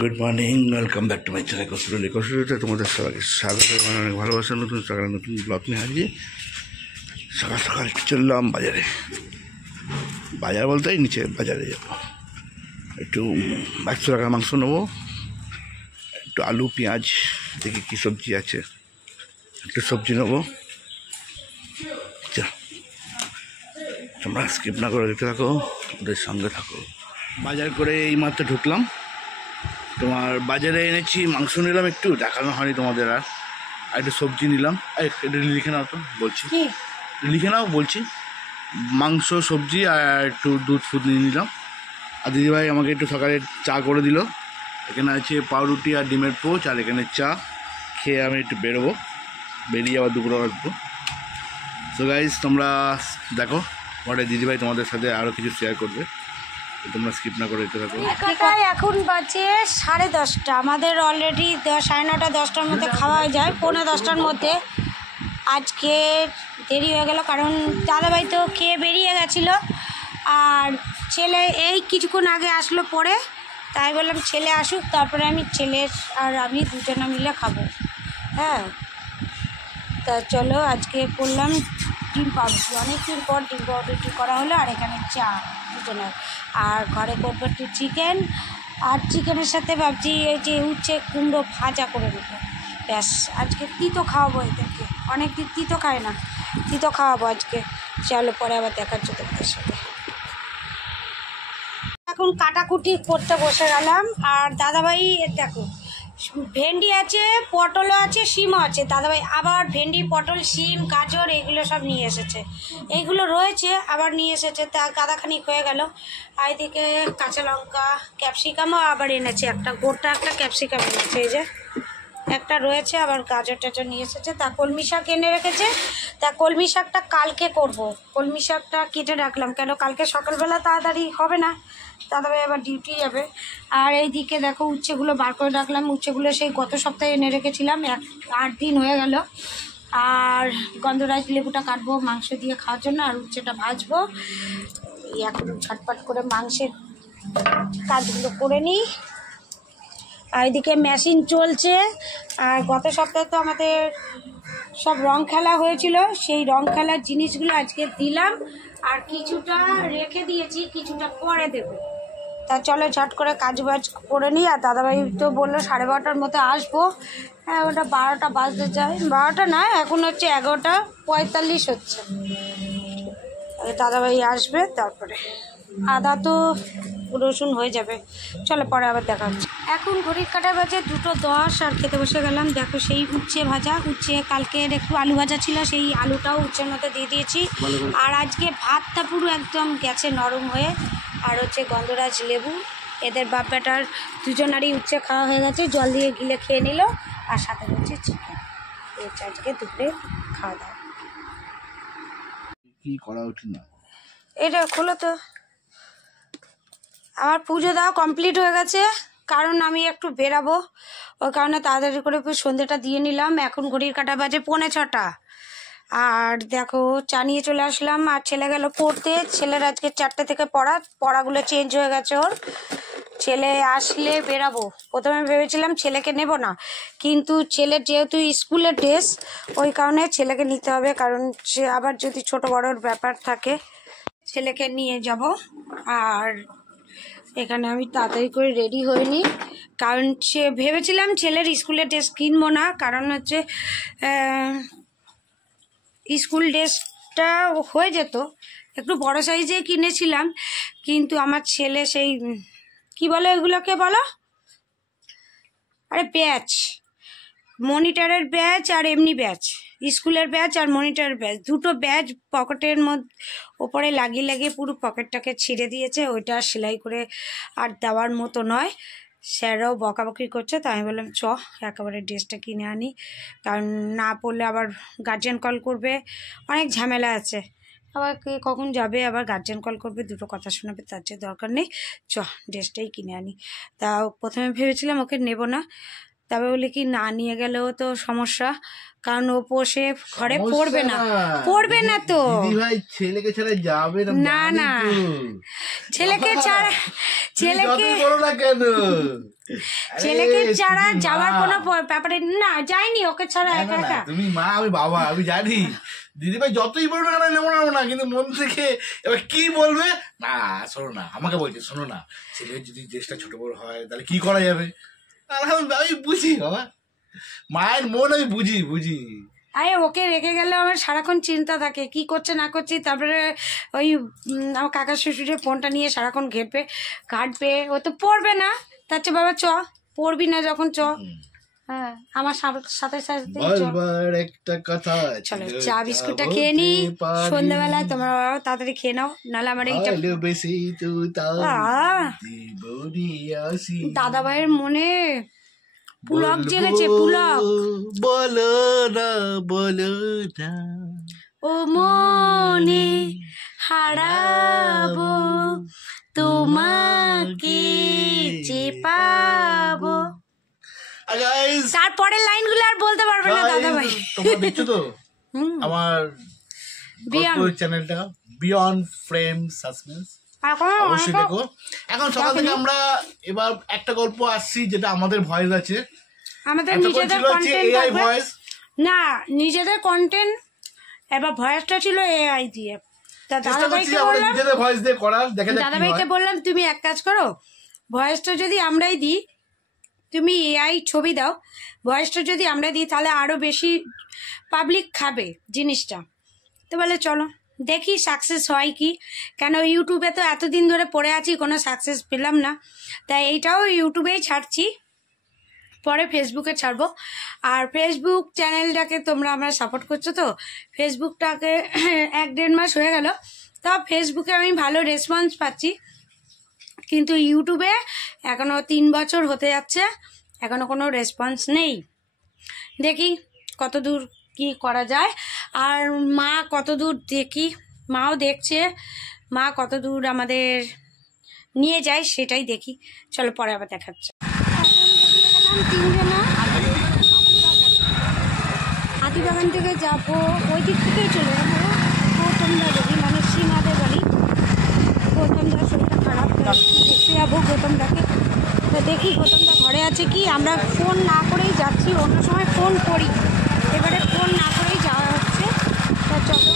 Good morning, welcome back to my channel কসুরলি। কসুরিতে তোমাদের সবাইকে স্বাগত, অনেক ভালোবাসা। নতুন সকালে নতুন ব্লগ নিয়ে হারিয়ে সকাল সকাল চললাম বাজারে। বাজার বলতে নিচে বাজারে যাবো, একটু 100 টাকার মাংস নেবো, একটু আলু পেঁয়াজ দেখি কী সবজি আছে, একটু সবজি নেবো। তোমরা স্কিপ না করে দেখতে থাকো, ওদের সঙ্গে থাকো। বাজার করে এই মাত্র ঢুকলাম। তোমার বাজারে এনেছি মাংস নিলাম, একটু দেখানো হয়নি তোমাদের, আর একটু সবজি নিলাম। একটু লিখে নাও তো, বলছি লিখে নাও বলছি। মাংস, সবজি আর একটু দুধ ফুদ নিয়ে নিলাম। আর দিদিভাই আমাকে একটু সকালে চা করে দিল। এখানে আছে পাউরুটি আর ডিমের পোচ, আর এখানে চা খেয়ে আমি একটু বেরোবো, বেরিয়ে আবার দুপুরে আসবো। সো গাইজ, তোমরা দেখো, পরে দিদিভাই তোমাদের সাথে আরও কিছু শেয়ার করবে, তোমরা স্কিপ না করে দেখতে থাকো। এখন বাজে 10:30। আমাদের অলরেডি 9:30 10টার মধ্যে খাওয়া হয়ে যায়, 9:45-10টার মধ্যে। আজকে দেরি হয়ে গেল কারণ দাদাভাই তো খেয়ে বেরিয়ে গেছিলো, আর ছেলে এই কিছুক্ষণ আগে আসলো পরে। তাই বললাম ছেলে আসুক, তারপরে ছেলে আর আমি দুজনে মিলে খাবো। হ্যাঁ, তা চলো আজকে করলাম ডিম পাউরুটি, অনেকদিন পর ডিম পাউরুটি করা হলো। আর এখানে চা দুজনের, আর ঘরে করবো একটু চিকেন, আর চিকেনের সাথে ভাবছি এই যে উচ্ছে কুমড়ো ভাজা করে দেবো। ব্যাস, আজকে তিতো খাওয়াবো এদেরকে, অনেকদিন তিতো খায় না, তিতো খাওয়াবো আজকে। চলো পরে আবার দেখাচ্ছি তোমাদের সাথে। এখন কাটাকুটি করতে বসে গেলাম। আর দাদাভাই দেখো, ভেন্ডি আছে, পটলও আছে, শিমও আছে। দাদাভাই আবার ভেন্ডি, পটল, শিম, গাজর এগুলো সব নিয়ে এসেছে। এইগুলো রয়েছে, আবার নিয়ে এসেছে, তা গাদাখানিক হয়ে গেল। আর এদিকে কাঁচা লঙ্কা, ক্যাপসিকামও আবার এনেছে, একটা গোটা একটা ক্যাপসিকাম এনেছে, এই যে একটা রয়েছে, আবার গাজর টাজর নিয়ে এসেছে। তা কলমি শাক এনে রেখেছে, তা কলমি শাকটা কালকে করব। কলমি শাকটা কেটে রাখলাম, কেন কালকে সকালবেলা তাড়াতাড়ি হবে না, দাদাভাই আবার ডিউটি যাবে। আর এইদিকে দেখো উচ্ছেগুলো বার করে রাখলাম, উচ্ছেগুলো সেই গত সপ্তাহে এনে রেখেছিলাম, 8 দিন হয়ে গেল। আর গন্ধরাজ লেবুটা কাটবো মাংস দিয়ে খাওয়ার জন্য, আর উচ্ছেটা ভাজবো। এখন ঝটপট করে মাংসের কাজগুলো করে নিই। আর এদিকে মেশিন চলছে। আর গত সপ্তাহে তো আমাদের সব রং খেলা হয়েছিল, সেই রং খেলার জিনিসগুলো আজকে দিলাম, আর কিছুটা রেখে দিয়েছি, কিছুটা পরে দেবো। তা চলো ঝট করে কাজ বাজ করে নিই। আর দাদাভাই তো বললো 12:30টার মতো আসবো। হ্যাঁ, ওটা 12টা বাজতে যায়, 12টা না, এখন হচ্ছে 11:45 হচ্ছে। দাদাভাই আসবে, তারপরে আদা তো রসুন হয়ে যাবে। চলো পরে আবার দেখা হচ্ছে। এখন ঘড়ির কাঁটা বাজে 2:10, আর খেতে বসে গেলাম। দেখো সেই উচ্ছে ভাজা, উচ্ছে কালকের একটু আলু ভাজা ছিল, সেই আলুটাও উচ্ছের মধ্যে দিয়ে দিয়েছি। আর আজকে ভাতটা পুরো একদম গেছে নরম হয়ে। আর হচ্ছে গন্ধরাজ লেবু, এদের বাপ বেটার দুজনারই উচ্ছে খাওয়া হয়ে গেছে, জল দিয়ে গিলে খেয়ে নিল। আর সাথে হচ্ছে চিকেন। এই হচ্ছে আজকে দুপুরে খাওয়া দাওয়া। কি করা উচিত না, এটা খোলো তো। আমার পুজো দেওয়া কমপ্লিট হয়ে গেছে, কারণ আমি একটু বেরাবো, ওই কারণে তাড়াতাড়ি করে সন্ধ্যেটা দিয়ে নিলাম। এখন ঘড়ির কাঁটা বাজে 5:45। আর দেখো চা নিয়ে চলে আসলাম। আর ছেলে গেল পড়তে, ছেলের আজকে 4টে থেকে পড়াগুলো চেঞ্জ হয়ে গেছে ওর। ছেলে আসলে বেরাবো। প্রথমে ভেবেছিলাম ছেলেকে নেব না, কিন্তু ছেলের যেহেতু স্কুলের ড্রেস, ওই কারণে ছেলেকে নিতে হবে, কারণ সে আবার যদি ছোট বড়োর ব্যাপার থাকে, ছেলেকে নিয়ে যাব। আর এখানে আমি তাড়াতাড়ি করে রেডি হইনি, কারণ ভেবেছিলাম ছেলের স্কুলের ড্রেস কিনবো না, কারণ হচ্ছে স্কুল ড্রেসটা হয়ে যেত, একটু বড় সাইজে কিনেছিলাম। কিন্তু আমার ছেলে সেই কি বলে এগুলোকে বলো, আরে ব্যাচ, মনিটরের ব্যাচ আর এমনি ব্যাচ, স্কুলের ব্যাচ আর মনিটরের ব্যাচ, দুটো ব্যাচ পকেটের মধ্যে ওপরে লাগিয়ে লাগিয়ে পুরো পকেটটাকে ছিঁড়ে দিয়েছে। ওইটা সেলাই করে আর দেওয়ার মতো নয়। স্যাররাও বকাবকি করছে, তাই আমি বললাম একেবারে ড্রেসটা কিনে আনি, কারণ না পড়লে আবার গার্জেন কল করবে, অনেক ঝামেলা আছে, আবার কে কখন যাবে, আবার গার্জেন কল করবে, দুটো কথা শোনাবে, তার যে দরকার নেই, ড্রেসটাই কিনে আনি। তা প্রথমে ভেবেছিলাম ওকে নেব না, তবে বলি কি না নিয়ে গেলেও তো সমস্যা, কারণ ও পোষে ঘরে পড়বে না, পড়বে না তো ভাই, ছেলেকে ছাড়া যাবে না। না না, ছেলেকে ছাড়া, ছেলেকে বলো না কেন, ছেলেকে ছাড়া যাওয়ার কোনো ব্যাপারে না, যাইনি ওকে ছাড়া একা একা। তুমি মা, আমি বাবা, আমি জানি দিদি ভাই যতই বলো না কেন নেবো না, কিন্তু মন থেকে এবার কি বলবে না, শোনো না, আমাকে বলছে শোনো না, ছেলের যদি দেশটা ছোট বড় হয় তাহলে কি করা যাবে। আমি বুঝি বাবা, মায়ের মন আমি বুঝি। আরে ওকে রেখে গেলে আমার সারাক্ষণ চিন্তা থাকে কি করছে না করছি, তারপরে ওই আমার কাকা শ্বশুরের ফোনটা নিয়ে সারাক্ষণ ঘাটবে, ও তো পড়বে না, তার চেয়ে বাবা চ, পড়বি না যখন চ, হ্যাঁ আমার সাথে সাথে একটা কথা, চলো চা বিস্কুটটা খেয়ে নি, সন্ধ্যাবেলায় তোমরা তাড়াতাড়ি খেয়ে নাও, নাহলে আমার এইটা দাদা ভাইয়ের মনে পুলক জেগেছে, পুলক। বলো না ও মনে হারাবো তোমাকে যে পাবো, তারপরের লাইনগুলো আর বলতে পারবে না দাদা ভাই। তোমরা দেখছো তো আমার চ্যানেলটা বিয়ন্ড ফ্রেম সাসপেন্স, অবশ্যই দেখো। এখন সকাল থেকে আমরা এবার একটা গল্প আসছি, যেটা আমাদের ভয়েস আছে, আমাদের নিজেদের কন্টেন্ট না, নিজেদের কন্টেন্ট, এবার ভয়েসটা ছিল এআই দিয়ে। তা দাদাভাইকে বললাম নিজেদের ভয়েস দিয়ে করার, দেখা যাক। দাদাভাইকে বললাম তুমি এক কাজ করো, ভয়েসটা যদি আমরাই দিই, তুমি এআই ছবি দাও, ভয়েসটা যদি আমরা দিই তাহলে আরো বেশি পাবলিক খাবে জিনিসটা। তো বলে চলো দেখি সাকসেস হয় কি, কেন ইউটিউবে তো এতদিন ধরে পড়ে আছি, কোনো সাকসেস পেলাম না, তাই এইটাও ইউটিউবেই ছাড়ছি, পরে ফেসবুকে ছাড়বো। আর ফেসবুক চ্যানেলটাকে তোমরা আমরা সাপোর্ট করছো তো, ফেসবুকটাকে 1-1.5 মাস হয়ে গেল, তা ফেসবুকে আমি ভালো রেসপন্স পাচ্ছি, কিন্তু ইউটিউবে এখনও 3 বছর হতে যাচ্ছে, এখনও কোনো রেসপন্স নেই। দেখি কত দূর কি করা যায়, আর মা কত দূর দেখি, মাও দেখছে, মা কত দূর আমাদের নিয়ে যায় সেটাই দেখি। চলো পরে আবার দেখাচ্ছে। হাতিবাগান থেকে যাবো, ওই দিক থেকেই চলে যাবো গৌতমদার বাড়ি, মানে সীমাদের বাড়ি। গৌতমদার শরীরটা খারাপ, দেখতে যাবো গৌতমদাকে। তো দেখি গৌতমদা ঘরে আছে কি, আমরা ফোন না করেই যাচ্ছি, অন্য সময় ফোন করি, এবারে ফোন না করেই যাওয়া হচ্ছে। তা চলো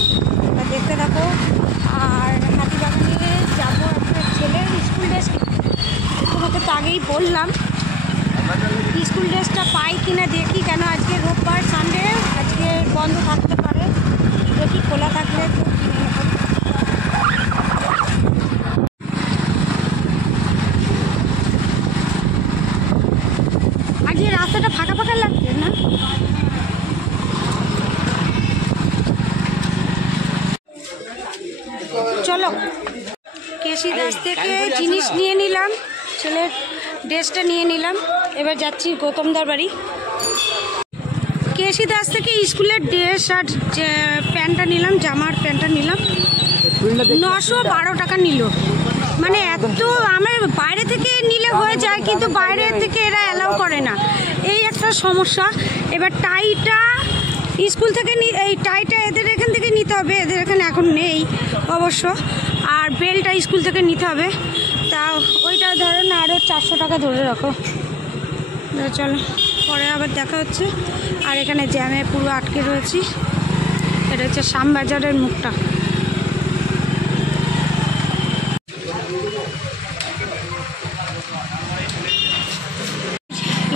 দেখতে থাকো। আর হাতিবাগানে যাবো একটা ছেলের স্কুল ড্রেস, তোমাকে তো আগেই বললাম, স্কুল ড্রেসটা পাই কিনা দেখি, কেন আজকে রোববার সানডে, আজকে বন্ধ থাকতে পারে, দেখি খোলা থাকলে তো কিনে নেব। আজকে রাস্তাটা ফাঁকা ফাঁকা লাগছে না? চলো কেশি দাস থেকে জিনিস নিয়ে নিলাম, ছেলের ড্রেসটা নিয়ে নিলাম, এবার যাচ্ছি গৌতমদার বাড়ি। কেশি দাস থেকে স্কুলের ড্রেস আর প্যান্টটা নিলাম, জামার প্যান্টটা নিলাম, 912 টাকা নিল। মানে এত আমার বাইরে থেকে নিলে হয়ে যায়, কিন্তু বাইরে থেকে এরা অ্যালাউ করে না, এই একটা সমস্যা। এবার টাইটা স্কুল থেকে এই টাইটা এদের এখান থেকে নিতে হবে, এদের এখানে এখন নেই অবশ্য, আর বেলটা স্কুল থেকে নিতে হবে, তা ওইটা ধরো না আরও 400 টাকা ধরে রাখো। চলো পরে আবার দেখা হচ্ছে। আর এখানে জ্যামে পুরো আটকে রয়েছি, এটা হচ্ছে শ্যামবাজারের মুখটা।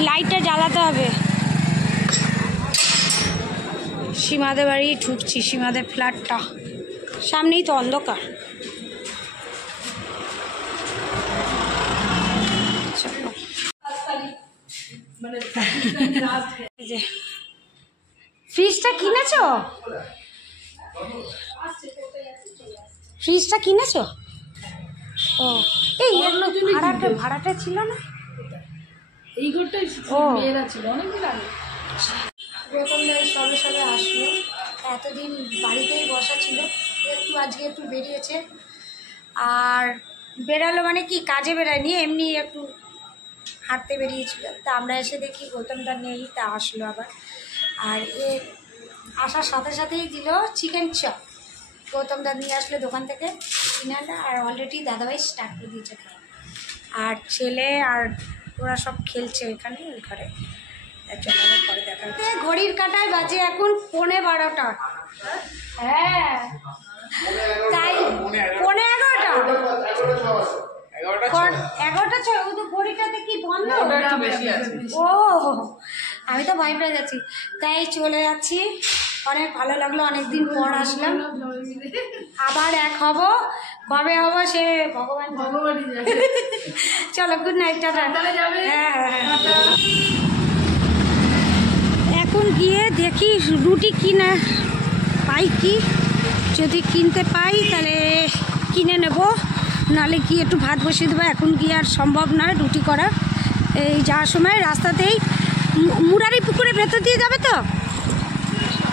লাইটটা জ্বালাতে হবে। সীমাদের বাড়ি ঢুকছি, সীমাদের ফ্ল্যাটটা সামনেই তো, অন্ধকার। ফ্রিজটা কিনেছো? ফ্রিজটা কিনেছো? ও এই ভাড়াটা ছিল না, এই ঘরটাই মেয়েরা ছিল অনেকদিন আগে। সবে সবে আসলো, এতদিন বাড়িতেই বসা ছিল, একটু আজকে একটু বেরিয়েছে। আর বেরালো মানে কি কাজে বেরায়নি, এমনি একটু হাঁটতে বেরিয়েছিল, তা আমরা এসে দেখি গৌতমদা নেই, তা আসলো আবার। আর এ আসার সাথে সাথেই দিল চিকেন চপ, গৌতমদা নিয়ে আসলো দোকান থেকে কিনাটা, আর অলরেডি দাদাভাই স্টার্ট করে দিয়েছে খাওয়া। আর ছেলে আর ওরা সব খেলছে ওইখানে ওই ঘরে। চলো আবার পরে দেখা হচ্ছে। ঘড়ির কাঁটায় বাজে এখন 11:15। হ্যাঁ তাই 11:11 ও তো ঘড়িটাতে কি বন্ধ? ও আমি তো ভয় পেয়ে যাচ্ছি, তাই চলে যাচ্ছি। অনেক ভালো লাগলো, অনেকদিন পর আসলাম, আবার এক হব, কবে হব সে ভগবান। চলো গুড নাইট, টাটা। হ্যাঁ হ্যাঁ, এখন গিয়ে দেখি রুটি কিনে পাই কি, যদি কিনতে পাই তাহলে কিনে নেব, নাহলে কি একটু ভাত বসিয়ে দেবো। এখন গিয়ে আর সম্ভব নয় রুটি করা। এই যাওয়ার সময় রাস্তাতেই মুরারি পুকুরের ভেতর দিয়ে যাবে তো,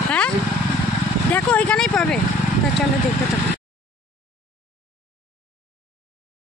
হ্যাঁ দেখো ওইখানেই পাবে, তা চলো দেখতে থাকো।